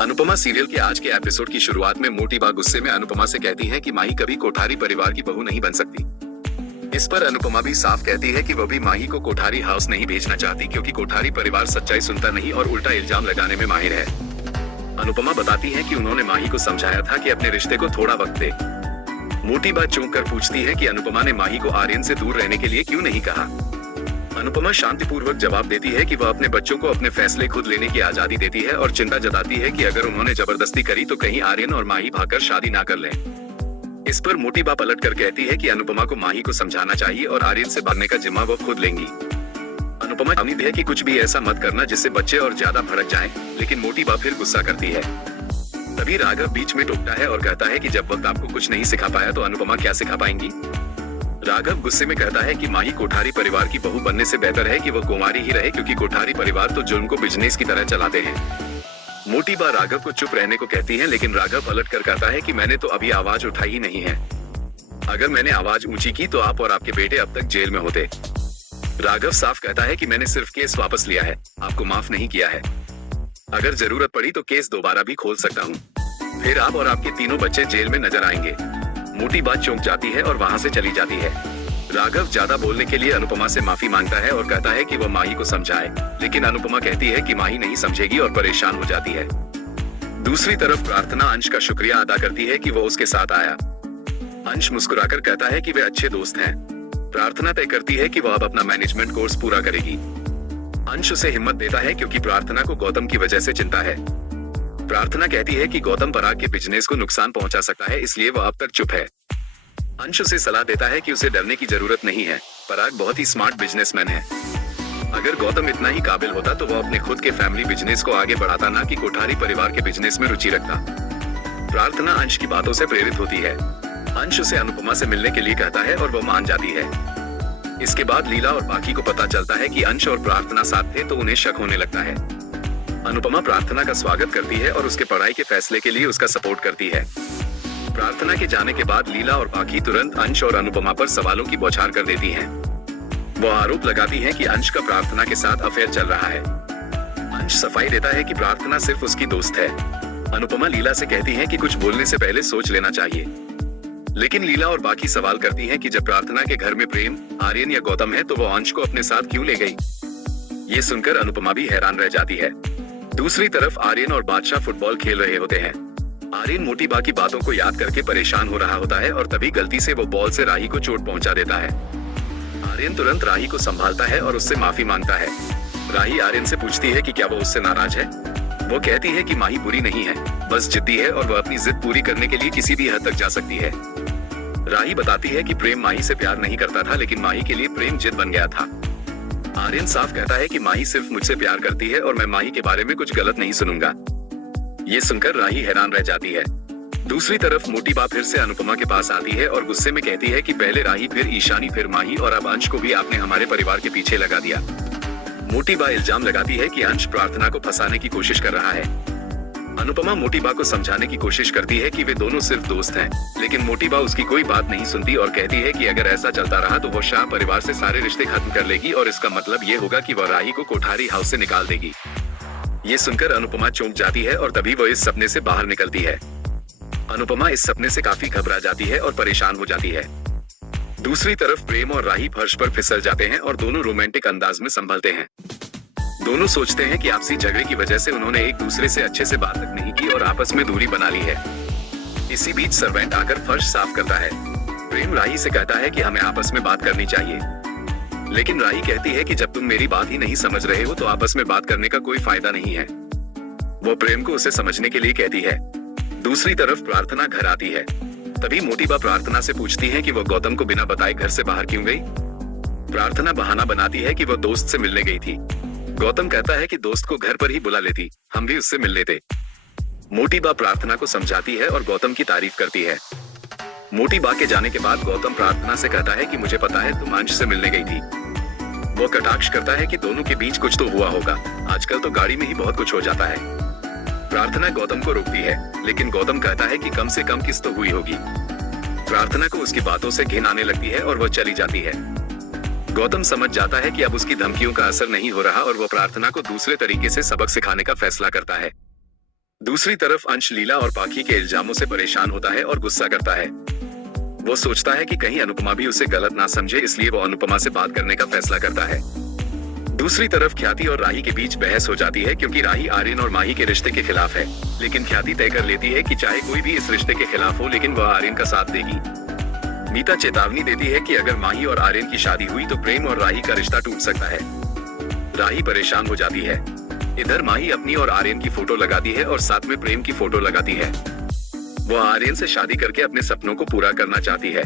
Anupama serial के आज के एपिसोड की शुरुआत में मोटी बा गुस्से में अनुपमा से कहती है कि माही कभी कोठारी परिवार की बहू नहीं बन सकती। इस पर अनुपमा भी साफ कहती है कि वह भी माही को कोठारी हाउस नहीं भेजना चाहती क्योंकि कोठारी परिवार सच्चाई सुनता नहीं और उल्टा इल्जाम लगाने में माहिर है। अनुपमा बताती है कि उन्होंने माही को समझाया था कि अपने रिश्ते को थोड़ा वक्त दे। मोटी बात चौंक कर पूछती है कि अनुपमा ने माही को आर्यन से दूर रहने के लिए क्यों नहीं कहा। अनुपमा शांतिपूर्वक जवाब देती है कि वह अपने बच्चों को अपने फैसले खुद लेने की आजादी देती है और चिंता जताती है कि अगर उन्होंने जबरदस्ती करी तो कहीं आर्यन और माही भागकर शादी ना कर लें। इस पर मोटी बा पलट कर कहती है कि अनुपमा को माही को समझाना चाहिए और आर्यन से भागने का जिम्मा वो खुद लेंगी। अनुपमा उम्मीद है कि कुछ भी ऐसा मत करना जिससे बच्चे और ज्यादा भड़क जाएं, लेकिन मोटी बा फिर गुस्सा करती है। तभी राघव बीच में टोकता है और कहता है कि जब वक्त आपको कुछ नहीं सिखा पाया तो अनुपमा क्या सिखा पाएंगी। राघव गुस्से में कहता है कि माही कोठारी परिवार की बहू बनने से बेहतर है कि वह कुंवारी ही रहे क्योंकि कोठारी परिवार तो जुल्म को बिजनेस की तरह चलाते हैं। मोटी बा राघव को चुप रहने को कहती है, लेकिन राघव पलट कर कहता है कि मैंने तो अभी आवाज उठाई ही नहीं है। अगर मैंने आवाज ऊंची की तो आप और आपके बेटे अब तक जेल में होते। राघव साफ कहता है कि मैंने सिर्फ केस वापस लिया है, आपको माफ नहीं किया है। अगर जरूरत पड़ी तो केस दोबारा भी खोल सकता हूँ, फिर आप और आपके तीनों बच्चे जेल में नजर आएंगे। मोटी बात चौंक जाती है और वहाँ से चली जाती है। राघव ज्यादा बोलने के लिए अनुपमा से माफी मांगता है और कहता है कि वह माही को समझाए, लेकिन अनुपमा कहती है कि माही नहीं समझेगी और परेशान हो जाती है। दूसरी तरफ प्रार्थना अंश का शुक्रिया अदा करती है कि वो उसके साथ आया। अंश मुस्कुराकर कहता है कि वे अच्छे दोस्त हैं। प्रार्थना तय करती है कि वह अब अपना मैनेजमेंट कोर्स पूरा करेगी। अंश उसे हिम्मत देता है क्योंकि प्रार्थना को गौतम की वजह से चिंता है। प्रार्थना कहती है कि गौतम पराग के बिजनेस को नुकसान पहुंचा सकता है, इसलिए वह अब तक चुप है। अंश उसे सलाह देता है कि उसे डरने की जरूरत नहीं है, पराग बहुत ही स्मार्ट बिजनेसमैन है। अगर गौतम इतना ही काबिल होता तो वह अपने खुद के फैमिली बिजनेस को आगे बढ़ाता, ना कि कोठारी परिवार के बिजनेस में रुचि रखता। प्रार्थना अंश की बातों से प्रेरित होती है। अंश उसे अनुपमा से मिलने के लिए कहता है और वह मान जाती है। इसके बाद लीला और बाकी को पता चलता है कि अंश और प्रार्थना साथ थे तो उन्हें शक होने लगता है। अनुपमा प्रार्थना का स्वागत करती है और उसके पढ़ाई के फैसले के लिए उसका सपोर्ट करती है। प्रार्थना के जाने के बाद लीला और बाकी तुरंत अंश और अनुपमा पर सवालों की बौछार कर देती हैं। वो आरोप लगाती हैं कि अंश का प्रार्थना के साथ अफेयर चल रहा है। अंश सफाई देता है कि प्रार्थना सिर्फ उसकी दोस्त है। अनुपमा लीला से कहती है कि कुछ बोलने से पहले सोच लेना चाहिए, लेकिन लीला और बाकी सवाल करती हैं कि जब प्रार्थना के घर में प्रेम, आर्यन या गौतम है तो वो अंश को अपने साथ क्यों ले गई। ये सुनकर अनुपमा भी हैरान रह जाती है। दूसरी तरफ आर्यन और बादशाह फुटबॉल खेल रहे होते हैं। आर्यन मोटी बा की बातों को याद करके परेशान हो रहा होता है और तभी गलती से वो बॉल से राही को चोट पहुंचा देता है। आर्यन तुरंत राही को संभालता है और उससे माफी मांगता है। राही आर्यन से पूछती है कि क्या वो उससे नाराज है। वो कहती है कि माही बुरी नहीं है, बस जिद्दी है और वह अपनी जिद पूरी करने के लिए किसी भी हद तक जा सकती है। राही बताती है कि प्रेम माही से प्यार नहीं करता था, लेकिन माही के लिए प्रेम जिद बन गया था। आर्यन साफ कहता है कि माही सिर्फ मुझसे प्यार करती है और मैं माही के बारे में कुछ गलत नहीं सुनूंगा। ये सुनकर राही हैरान रह जाती है। दूसरी तरफ मोटी बा फिर से अनुपमा के पास आती है और गुस्से में कहती है कि पहले राही, फिर ईशानी, फिर माही और अब अंश को भी आपने हमारे परिवार के पीछे लगा दिया। मोटी बा इल्जाम लगाती है कि अंश प्रार्थना को फंसाने की कोशिश कर रहा है। अनुपमा मोटी बा को समझाने की कोशिश करती है कि वे दोनों सिर्फ दोस्त हैं, लेकिन मोटी बा उसकी कोई बात नहीं सुनती और कहती है कि अगर ऐसा चलता रहा तो वो शाह परिवार से सारे रिश्ते खत्म कर लेगी और इसका मतलब ये होगा कि वह राही को कोठारी हाउस से निकाल देगी। ये सुनकर अनुपमा चौंक जाती है और तभी वो इस सपने से बाहर निकलती है। अनुपमा इस सपने से काफी घबरा जाती है और परेशान हो जाती है। दूसरी तरफ प्रेम और राही फर्श पर फिसल जाते हैं और दोनों रोमांटिक अंदाज में संभलते हैं। दोनों सोचते हैं कि आपसी झगड़े की वजह से उन्होंने एक दूसरे से अच्छे से बात तक नहीं की और आपस में दूरी बना ली है। इसी बीच सर्वेंट आकर फर्श साफ करता है। प्रेम राही से कहता है कि हमें आपस में बात करनी चाहिए, लेकिन राही कहती है कि जब तुम मेरी बात ही नहीं समझ रहे हो तो आपस में बात करने का कोई फायदा नहीं है। वो प्रेम को उसे समझने के लिए कहती है। दूसरी तरफ प्रार्थना घर आती है। तभी मोटी बा प्रार्थना से पूछती है कि वो गौतम को बिना बताए घर से बाहर क्यों गई। प्रार्थना बहाना बनाती है कि वो दोस्त से मिलने गई थी। गौतम कहता है कि दोस्त को घर पर ही बुला लेती, हम भी उससे मिल लेते। मोटी बा प्रार्थना को समझाती है और गौतम की तारीफ करती है। मोटी बा के जाने के बाद गौतम प्रार्थना से कहता है कि मुझे पता है तुम अंश से मिलने गई थी। वो कटाक्ष करता है कि दोनों के बीच कुछ तो हुआ होगा, आजकल तो गाड़ी में ही बहुत कुछ हो जाता है। प्रार्थना गौतम को रोकती है, लेकिन गौतम कहता है कि कम से कम किस तो हुई होगी। प्रार्थना को उसकी बातों से घिन आने लगती है और वह चली जाती है। गौतम समझ जाता है कि अब उसकी धमकियों का असर नहीं हो रहा और वो प्रार्थना को दूसरे तरीके से सबक सिखाने का फैसला करता है। दूसरी तरफ अंश लीला और पाखी के इल्जामों से परेशान होता है और गुस्सा करता है। वो सोचता है कि कहीं अनुपमा भी उसे गलत ना समझे, इसलिए वो अनुपमा से बात करने का फैसला करता है। दूसरी तरफ ख्याति और राही के बीच बहस हो जाती है क्योंकि राही आर्यन और माही के रिश्ते के खिलाफ है, लेकिन ख्याति तय कर लेती है कि चाहे कोई भी इस रिश्ते के खिलाफ हो लेकिन वह आर्यन का साथ देगी। मीता चेतावनी देती है कि अगर माही और आर्यन की शादी हुई तो प्रेम और राही का रिश्ता टूट सकता है। राही परेशान हो जाती है। इधर माही अपनी और आर्यन की फोटो लगाती है और साथ में प्रेम की फोटो लगाती है। वह आर्यन से शादी करके अपने सपनों को पूरा करना चाहती है।